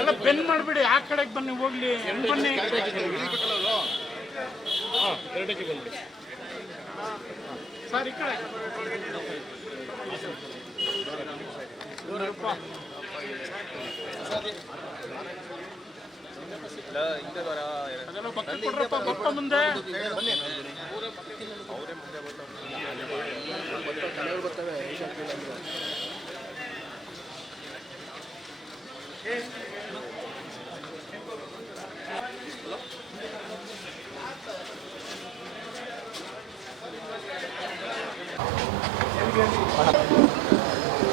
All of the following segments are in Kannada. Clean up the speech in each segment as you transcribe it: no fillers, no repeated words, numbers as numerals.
ಎಲ್ಲ ಬೆನ್ ಮಾಡಬೇಡಿ, ಆ ಕಡೆಗೆ ಬನ್ನಿ, ಹೋಗ್ಲಿ ಬನ್ನಿ. ಸರ್ ಈ ಕಡೆ ಬಪ್ಪ ಮುಂದೆ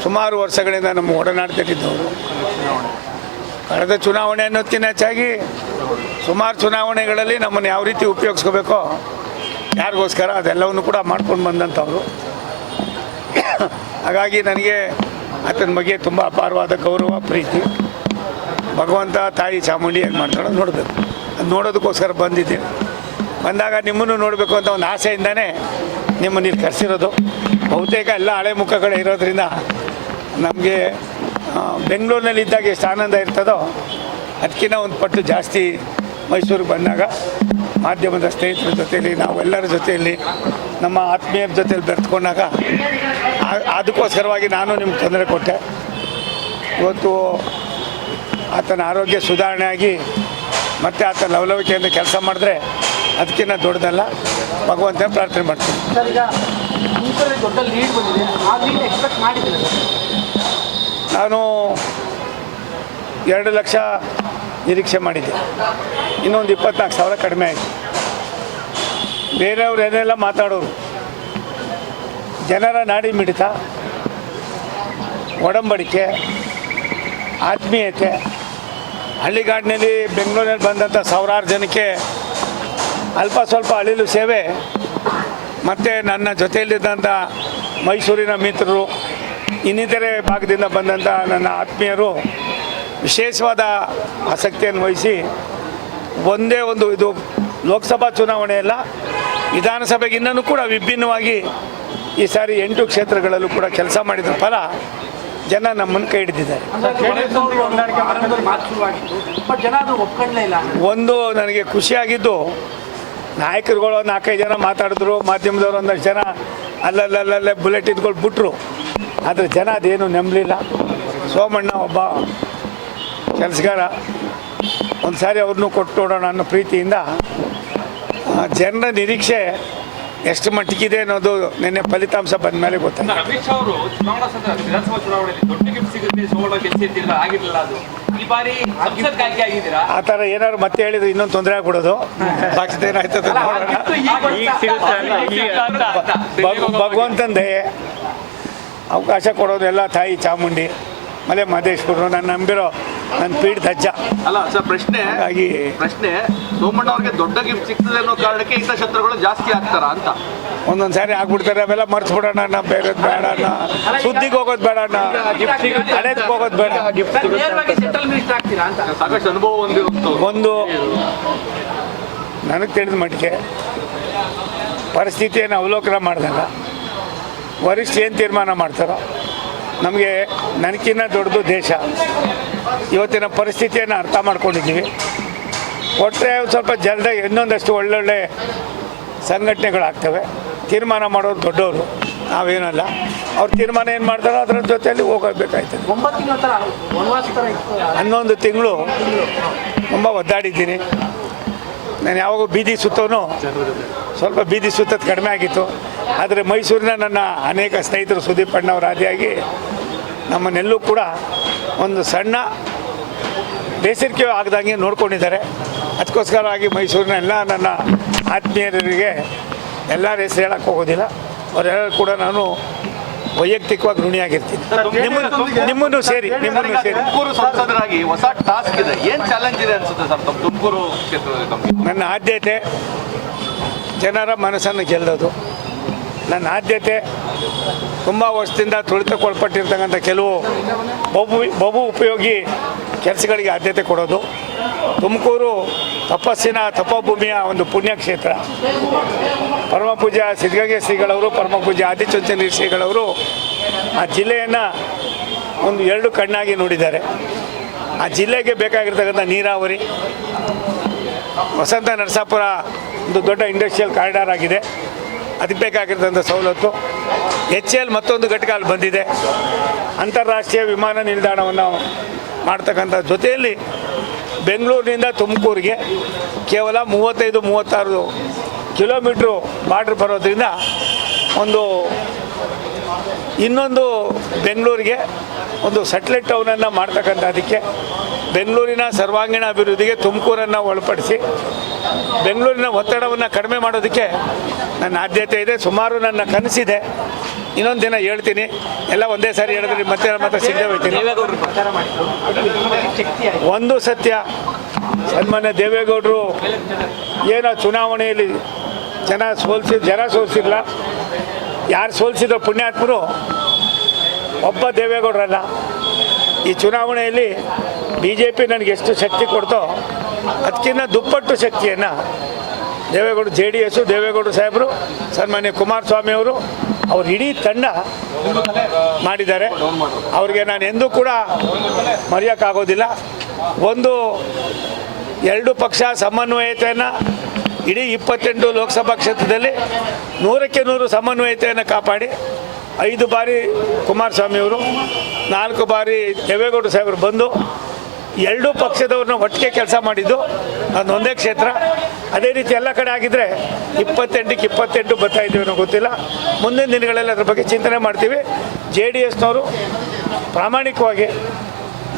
ಸುಮಾರು ವರ್ಷಗಳಿಂದ ನಮ್ಮ ಒಡನಾಡ್ತಿದ್ದವರು. ಕಳೆದ ಚುನಾವಣೆ ಅನ್ನೋದಕ್ಕಿಂತ ಹೆಚ್ಚಾಗಿ ಸುಮಾರು ಚುನಾವಣೆಗಳಲ್ಲಿ ನಮ್ಮನ್ನು ಯಾವ ರೀತಿ ಉಪಯೋಗಿಸ್ಕೋಬೇಕೋ ಯಾರಿಗೋಸ್ಕರ ಅದೆಲ್ಲವನ್ನು ಕೂಡ ಮಾಡ್ಕೊಂಡು ಬಂದಂಥವ್ರು. ಹಾಗಾಗಿ ನನಗೆ ಆತನ ಬಗ್ಗೆ ತುಂಬ ಅಪಾರವಾದ ಗೌರವ, ಪ್ರೀತಿ. ಭಗವಂತ ತಾಯಿ ಚಾಮುಂಡಿ ಏನು ಮಾಡ್ತಾಳೋ ನೋಡಬೇಕು. ಅದು ನೋಡೋದಕ್ಕೋಸ್ಕರ ಬಂದಿದ್ದೀನಿ. ಬಂದಾಗ ನಿಮ್ಮನ್ನು ನೋಡಬೇಕು ಅಂತ ಒಂದು ಆಸೆಯಿಂದನೇ ನಿಮ್ಮನ್ನು ಇಲ್ಲಿ ಕರೆಸಿರೋದು. ಬಹುತೇಕ ಎಲ್ಲ ಹಳೆ ಮುಖಗಳೇ ಇರೋದ್ರಿಂದ ನಮಗೆ ಬೆಂಗಳೂರಿನಲ್ಲಿದ್ದಾಗ ಎಷ್ಟು ಆನಂದ ಇರ್ತದೋ ಅದಕ್ಕಿಂತ ಒಂದು ಪಟ್ಟು ಜಾಸ್ತಿ ಮೈಸೂರಿಗೆ ಬಂದಾಗ ಮಾಧ್ಯಮದ ಸ್ನೇಹಿತರ ಜೊತೆಯಲ್ಲಿ, ನಾವೆಲ್ಲರ ಜೊತೆಯಲ್ಲಿ, ನಮ್ಮ ಆತ್ಮೀಯರ ಜೊತೆಯಲ್ಲಿ ಬೆರೆತ್ಕೊಂಡಾಗ ಅದಕ್ಕೋಸ್ಕರವಾಗಿ ನಾನು ನಿಮ್ಗೆ ತೊಂದರೆ ಕೊಟ್ಟೆ. ಇವತ್ತು ಆತನ ಆರೋಗ್ಯ ಸುಧಾರಣೆ ಆಗಿ ಮತ್ತು ಆತನ ಲವಲವಿಕೆಯಿಂದ ಕೆಲಸ ಮಾಡಿದ್ರೆ ಅದಕ್ಕಿಂತ ದೊಡ್ಡದಲ್ಲ. ಭಗವಂತನ ಪ್ರಾರ್ಥನೆ ಮಾಡ್ತೀನಿ. ನಾನು 2 ಲಕ್ಷ ನಿರೀಕ್ಷೆ ಮಾಡಿದ್ದೆ. ಇನ್ನೊಂದು 24,000 ಕಡಿಮೆ ಆಯಿತು. ಬೇರೆಯವ್ರು ಏನೆಲ್ಲ ಮಾತಾಡೋರು, ಜನರ ನಾಡಿ ಮಿಡಿತ, ಒಡಂಬಡಿಕೆ, ಆತ್ಮೀಯತೆ, ಹಳ್ಳಿಗಾಡಿನಲ್ಲಿ ಬೆಂಗಳೂರಿನಲ್ಲಿ ಬಂದಂಥ ಸಾವಿರಾರು ಜನಕ್ಕೆ ಅಲ್ಪ ಸ್ವಲ್ಪ ಅಳಿಲು ಸೇವೆ, ಮತ್ತು ನನ್ನ ಜೊತೆಯಲ್ಲಿದ್ದಂಥ ಮೈಸೂರಿನ ಮಿತ್ರರು, ಇನ್ನಿತರೆ ಭಾಗದಿಂದ ಬಂದಂಥ ನನ್ನ ಆತ್ಮೀಯರು ವಿಶೇಷವಾದ ಆಸಕ್ತಿಯನ್ನು ವಹಿಸಿ ಒಂದೇ ಒಂದು ಇದು ಲೋಕಸಭಾ ಚುನಾವಣೆ ಅಲ್ಲ, ವಿಧಾನಸಭೆಗೆ ಇನ್ನೂ ಕೂಡ ವಿಭಿನ್ನವಾಗಿ ಈ ಸಾರಿ 8 ಕ್ಷೇತ್ರಗಳಲ್ಲೂ ಕೂಡ ಕೆಲಸ ಮಾಡಿದ ಫಲ ಜನ ನಮ್ಮನ್ನು ಕೈ ಹಿಡಿದಿದ್ದಾರೆ. ಒಂದು ನನಗೆ ಖುಷಿಯಾಗಿದ್ದು, ನಾಯಕರುಗಳು 4-5 ಜನ ಮಾತಾಡಿದ್ರು, ಮಾಧ್ಯಮದವರು ಒಂದಷ್ಟು ಜನ ಅಲ್ಲಲ್ಲಲ್ಲೇ ಬುಲೆಟ್ ಇದ್ಕೊಂಡು ಬಿಟ್ಟರು. ಆದರೆ ಜನ ಅದೇನು ನಂಬಲಿಲ್ಲ. ಸೋಮಣ್ಣ ಒಬ್ಬ ಕೆಲಸಗಾರ, ಒಂದು ಸಾರಿ ಅವ್ರನ್ನೂ ಕೊಟ್ಟು ನೋಡೋಣ ಅನ್ನೋ ಪ್ರೀತಿಯಿಂದ ಜನರ ನಿರೀಕ್ಷೆ ಎಷ್ಟು ಮಟ್ಟಿಗಿದೆ ಅನ್ನೋದು ನಿನ್ನೆ ಫಲಿತಾಂಶ ಬಂದ ಮೇಲೆ ಗೊತ್ತಾಯ್ತು. ಅಮಿತ್ ಶಾ ಅವರು ಚುನಾವಣಾ ವಿಧಾನಸಭಾ ಚುನಾವಣೆಯಲ್ಲಿ ದೊಡ್ಡ ಗಿಫ್ಟ್ ಸಿಗುತ್ತೆ, ಸೋಮಣ್ಣ ಗೆಲ್ಸಿರ್ತಿಲ್ಲ, ಆಗಿರಲಿಲ್ಲ. ಅದು ಈ ಬಾರಿ ಸಂಸತ್ಕಾಗಿ ಆಗಿದ್ದೀರಾ? ಆ ಥರ ಏನಾದ್ರು ಮತ್ತೆ ಹೇಳಿದ್ರೆ ಇನ್ನೊಂದು ತೊಂದರೆ ಆಗ್ಬಿಡೋದು. ಏನಾಯ್ತದೆ ಭಗವಂತಂದೆ ಅವಕಾಶ ಕೊಡೋದೆಲ್ಲ ತಾಯಿ ಚಾಮುಂಡಿ, ಮಲೆ ಮಹದೇಶ್ವರರು, ನನ್ನ ನಂಬಿರೋ ನನ್ನ ಪೀಠದ ಅಜ್ಜ. ಅಲ್ಲ ಸರ್, ಪ್ರಶ್ನೆ ಸೋಮಣ್ಣ ಅವ್ರಿಗೆ ದೊಡ್ಡ ಗಿಫ್ಟ್ ಸಿಗ್ತದೆ ಅನ್ನೋ ಕಾರಣಕ್ಕೆ ಇಂಥ ಶತ್ರುಗಳು ಜಾಸ್ತಿ ಆಗ್ತಾರ ಅಂತ ಒಂದೊಂದು ಸಾರಿ ಆಗ್ಬಿಡ್ತಾರೆ. ಅವೆಲ್ಲ ಮರ್ಸ್ಬಿಡೋಣ, ನಾವು ಬೇರೆದು ಬೇಡ ಅಣ್ಣ, ಸುದ್ದಿಗೆ ಹೋಗೋದು ಬೇಡ ಅಣ್ಣ, ಹಳೇದಕ್ಕೆ ಹೋಗೋದು ಬೇಡ. ಸಾಕಷ್ಟು ಅನುಭವ ಒಂದು ನನಗೆ ತಿಳಿದ ಮಟ್ಟಿಗೆ ಪರಿಸ್ಥಿತಿಯನ್ನು ಅವಲೋಕನ ಮಾಡಿದಾಗ ವರಿಷ್ಠ ಏನು ತೀರ್ಮಾನ ಮಾಡ್ತಾರೋ, ನಮಗೆ ನನಗಿನ್ನ ದೊಡ್ಡದು ದೇಶ. ಇವತ್ತಿನ ಪರಿಸ್ಥಿತಿಯನ್ನು ಅರ್ಥ ಮಾಡ್ಕೊಂಡಿದ್ದೀವಿ. ಕೊಟ್ಟರೆ ಸ್ವಲ್ಪ ಜಲ್ದಾಗಿ ಇನ್ನೊಂದಷ್ಟು ಒಳ್ಳೊಳ್ಳೆ ಸಂಘಟನೆಗಳಾಗ್ತವೆ. ತೀರ್ಮಾನ ಮಾಡೋರು ದೊಡ್ಡವರು, ನಾವೇನಲ್ಲ. ಅವ್ರ ತೀರ್ಮಾನ ಏನು ಮಾಡ್ತಾರೋ ಅದರ ಜೊತೆಯಲ್ಲಿ ಹೋಗಬೇಕಾಯ್ತದೆ. 11 ತಿಂಗಳು ತುಂಬ ಒದ್ದಾಡಿದ್ದೀನಿ ನಾನು. ಯಾವಾಗ ಬೀದಿ ಸುತ್ತೋನು ಸ್ವಲ್ಪ ಬೀದಿ ಸುತ್ತೋದು ಕಡಿಮೆ ಆಗಿತ್ತು. ಆದರೆ ಮೈಸೂರಿನ ನನ್ನ ಅನೇಕ ಸ್ನೇಹಿತರು ಸುದೀಪ್ ಅಣ್ಣವ್ರ ಆದಿಯಾಗಿ ನಮ್ಮನ್ನೆಲ್ಲೂ ಕೂಡ ಒಂದು ಸಣ್ಣ ಬೇಸರಿಕೆ ಆಗದಂಗೆ ನೋಡ್ಕೊಂಡಿದ್ದಾರೆ. ಅದಕ್ಕೋಸ್ಕರವಾಗಿ ಮೈಸೂರಿನ ಎಲ್ಲ ನನ್ನ ಆತ್ಮೀಯರಿಗೆ ಎಲ್ಲರ ಹೆಸರು ಹೇಳಕ್ಕೆ ಹೋಗೋದಿಲ್ಲ. ಅವರೆಲ್ಲರೂ ಕೂಡ ನಾನು ವೈಯಕ್ತಿಕವಾಗಿ ಋಣಿಯಾಗಿರ್ತೀನಿ. ನಿಮ್ಮನ್ನು ಸೇರಿ ತುಮಕೂರು ಸಂಸದರಾಗಿ ಹೊಸ ಟಾಸ್ಕ್ ಇದೆ, ಏನು ಚಾಲೆಂಜ್ ಇದೆ ಅನ್ಸುತ್ತೆ ಸರ್ ತುಮಕೂರು ಕ್ಷೇತ್ರದಲ್ಲಿ? ನನ್ನ ಆದ್ಯತೆ ಜನರ ಮನಸ್ಸನ್ನು ಗೆಲ್ಲೋದು. ನನ್ನ ಆದ್ಯತೆ ತುಂಬ ವರ್ಷದಿಂದ ತುಳಿತಕ್ಕೊಳಪಟ್ಟಿರ್ತಕ್ಕಂಥ ಕೆಲವು ಬಹು ಉಪಯೋಗಿ ಕೆಲಸಗಳಿಗೆ ಆದ್ಯತೆ ಕೊಡೋದು. ತುಮಕೂರು ತಪೋಭೂಮಿಯ ಒಂದು ಪುಣ್ಯಕ್ಷೇತ್ರ. ಪರಮಪೂಜ್ಯ ಸಿದ್ಧಗಂಗೆ ಶ್ರೀಗಳವರು, ಪರಮಪೂಜ್ಯ ಆದಿಚುಂಚನಗಿರಿ ಶ್ರೀಗಳವರು ಆ ಜಿಲ್ಲೆಯನ್ನು ಒಂದು 2 ಕಣ್ಣಾಗಿ ನೋಡಿದ್ದಾರೆ. ಆ ಜಿಲ್ಲೆಗೆ ಬೇಕಾಗಿರ್ತಕ್ಕಂಥ ನೀರಾವರಿ, ವಸಂತ ನರಸಾಪುರ ಒಂದು ದೊಡ್ಡ ಇಂಡಸ್ಟ್ರಿಯಲ್ ಕಾರಿಡಾರ್ ಆಗಿದೆ, ಅದಕ್ಕೆ ಬೇಕಾಗಿರ್ತಕ್ಕಂಥ ಸವಲತ್ತು. HCL ಮತ್ತೊಂದು ಘಟಕ ಅಲ್ಲಿ ಬಂದಿದೆ, ಅಂತಾರಾಷ್ಟ್ರೀಯ ವಿಮಾನ ನಿಲ್ದಾಣವನ್ನು ಮಾಡ್ತಕ್ಕಂಥ ಜೊತೆಯಲ್ಲಿ ಬೆಂಗಳೂರಿನಿಂದ ತುಮಕೂರಿಗೆ ಕೇವಲ 35-36 ಕಿಲೋಮೀಟ್ರು ಬಾರ್ಡ್ರ್ ಬರೋದ್ರಿಂದ ಇನ್ನೊಂದು ಬೆಂಗಳೂರಿಗೆ ಒಂದು ಸೆಟ್ಲೈಟ್ ಟೌನನ್ನು ಮಾಡ್ತಕ್ಕಂಥದ್ದಕ್ಕೆ, ಬೆಂಗಳೂರಿನ ಸರ್ವಾಂಗೀಣ ಅಭಿವೃದ್ಧಿಗೆ ತುಮಕೂರನ್ನು ಒಳಪಡಿಸಿ ಬೆಂಗಳೂರಿನ ಒತ್ತಡವನ್ನು ಕಡಿಮೆ ಮಾಡೋದಕ್ಕೆ ನನ್ನ ಆದ್ಯತೆ ಇದೆ. ಸುಮಾರು ನನ್ನ ಕನಸಿದೆ, ಇನ್ನೊಂದು ದಿನ ಹೇಳ್ತೀನಿ. ಎಲ್ಲ ಒಂದೇ ಸಾರಿ ಹೇಳಿದ್ರೆ ಮತ್ತೆ ಸಿಗದೆ ಹೋಗ್ತೀನಿ. ಒಂದು ಸತ್ಯ, ಸನ್ಮಾನ್ಯ ದೇವೇಗೌಡರು ಏನೋ ಚುನಾವಣೆಯಲ್ಲಿ ಜನ ಸೋಲಿಸಿಲ್ಲ. ಯಾರು ಸೋಲಿಸಿದ್ರು ಪುಣ್ಯಾತ್ಮರು, ಒಬ್ಬ ದೇವೇಗೌಡರಲ್ಲ. ಈ ಚುನಾವಣೆಯಲ್ಲಿ BJP ನನಗೆ ಎಷ್ಟು ಶಕ್ತಿ ಕೊಡ್ತೋ ಅದಕ್ಕಿಂತ ದುಪ್ಪಟ್ಟು ಶಕ್ತಿಯನ್ನು ದೇವೇಗೌಡ JDS, ದೇವೇಗೌಡ ಸಾಹೇಬರು, ಸನ್ಮಾನ್ಯ ಕುಮಾರಸ್ವಾಮಿ ಅವರು, ಅವ್ರ ಇಡೀ ತಂಡ ಮಾಡಿದ್ದಾರೆ. ಅವ್ರಿಗೆ ನಾನು ಎಂದೂ ಕೂಡ ಮರೆಯೋಕ್ಕಾಗೋದಿಲ್ಲ. ಎರಡು ಪಕ್ಷ ಸಮನ್ವಯತೆಯನ್ನು ಇಡೀ 28 ಲೋಕಸಭಾ ಕ್ಷೇತ್ರದಲ್ಲಿ 100ಕ್ಕೆ 100 ಸಮನ್ವಯತೆಯನ್ನು ಕಾಪಾಡಿ 5 ಬಾರಿ ಕುಮಾರಸ್ವಾಮಿಯವರು, 4 ಬಾರಿ ದೇವೇಗೌಡ ಸಾಹೇಬರು ಬಂದು ಎರಡೂ ಪಕ್ಷದವ್ರನ್ನ ಒಟ್ಟಿಗೆ ಕೆಲಸ ಮಾಡಿದ್ದು ನಾನು ಒಂದೇ ಕ್ಷೇತ್ರ. ಅದೇ ರೀತಿ ಎಲ್ಲ ಕಡೆ ಆಗಿದ್ದರೆ 28ಕ್ಕೆ 28 ಬರ್ತಾ ಇದ್ದೀವಿ ಅನ್ನೋ ಗೊತ್ತಿಲ್ಲ. ಮುಂದಿನ ದಿನಗಳಲ್ಲಿ ಅದ್ರ ಬಗ್ಗೆ ಚಿಂತನೆ ಮಾಡ್ತೀವಿ. JDSನವರು ಪ್ರಾಮಾಣಿಕವಾಗಿ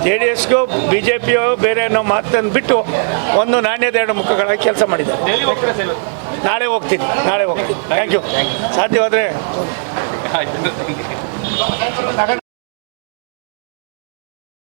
JDSಗೂ BJPಯೋ ಬೇರೆ ಅನ್ನೋ ಮಾತನ್ನು ಬಿಟ್ಟು ಒಂದು ನಾಣ್ಯದ ಎರಡು ಮುಖಗಳಾಗಿ ಕೆಲಸ ಮಾಡಿದ್ದಾರೆ. ನಾಳೆ ಹೋಗ್ತೀನಿ. Thank you. ಸಾಧ್ಯವಾದರೆ